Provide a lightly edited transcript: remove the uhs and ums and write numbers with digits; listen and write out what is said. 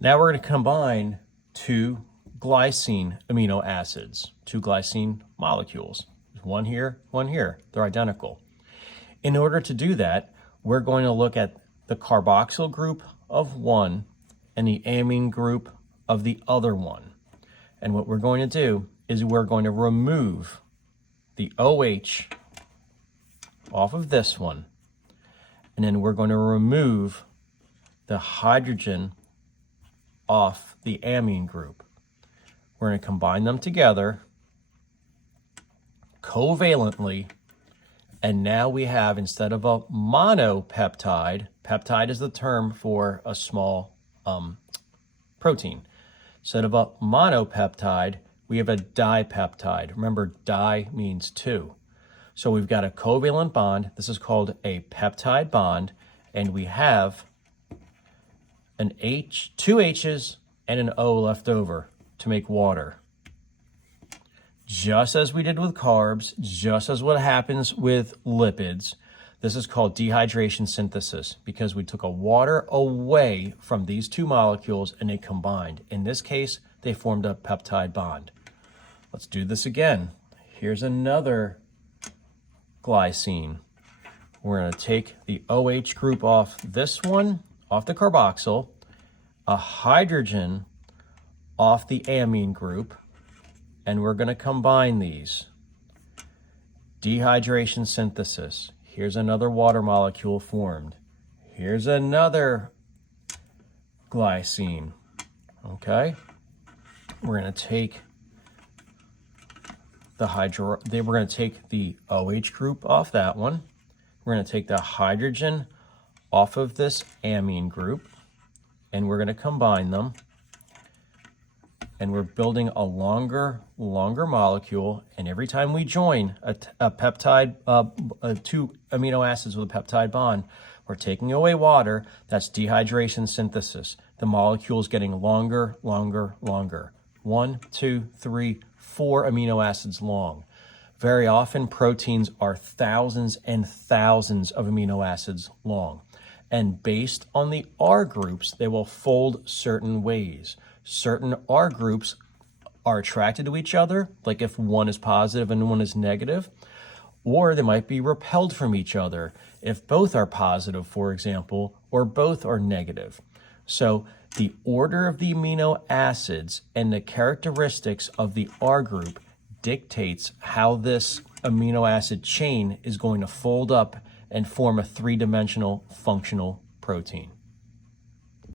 Now we're going to combine two glycine amino acids, two glycine molecules. One here, one here. They're identical. In order to do that, we're going to look at the carboxyl group of one and the amine group of the other one. And what we're going to do is we're going to remove the OH off of this one, and then we're going to remove the hydrogen off the amine group. We're going to combine them together covalently, and now we have, instead of a monopeptide, peptide is the term for a small protein. Instead of a monopeptide, we have a dipeptide. Remember, di means two. So we've got a covalent bond. This is called a peptide bond, and we have an H, two H's and an O left over to make water. Just as we did with carbs, just as what happens with lipids, this is called dehydration synthesis, because we took a water away from these two molecules and they combined. In this case, they formed a peptide bond. Let's do this again. Here's another glycine. We're going to take the OH group off this one, off the carboxyl, a hydrogen off the amine group, and we're going to combine these. Dehydration synthesis. Here's another water molecule formed. Here's another glycine. Okay? We're going to take we're going to take the OH group off that one. We're going to take the hydrogen off of this amine group, and we're going to combine them. And we're building a longer molecule. And every time we join a peptide, two amino acids with a peptide bond, we're taking away water. That's dehydration synthesis. The molecule is getting longer. 1, 2, 3, 4 amino acids long. Very often, proteins are thousands and thousands of amino acids long. And based on the R groups, they will fold certain ways. Certain R groups are attracted to each other, like if one is positive and one is negative, or they might be repelled from each other if both are positive, for example, or both are negative. So the order of the amino acids and the characteristics of the R group dictates how this amino acid chain is going to fold up and form a three-dimensional functional protein.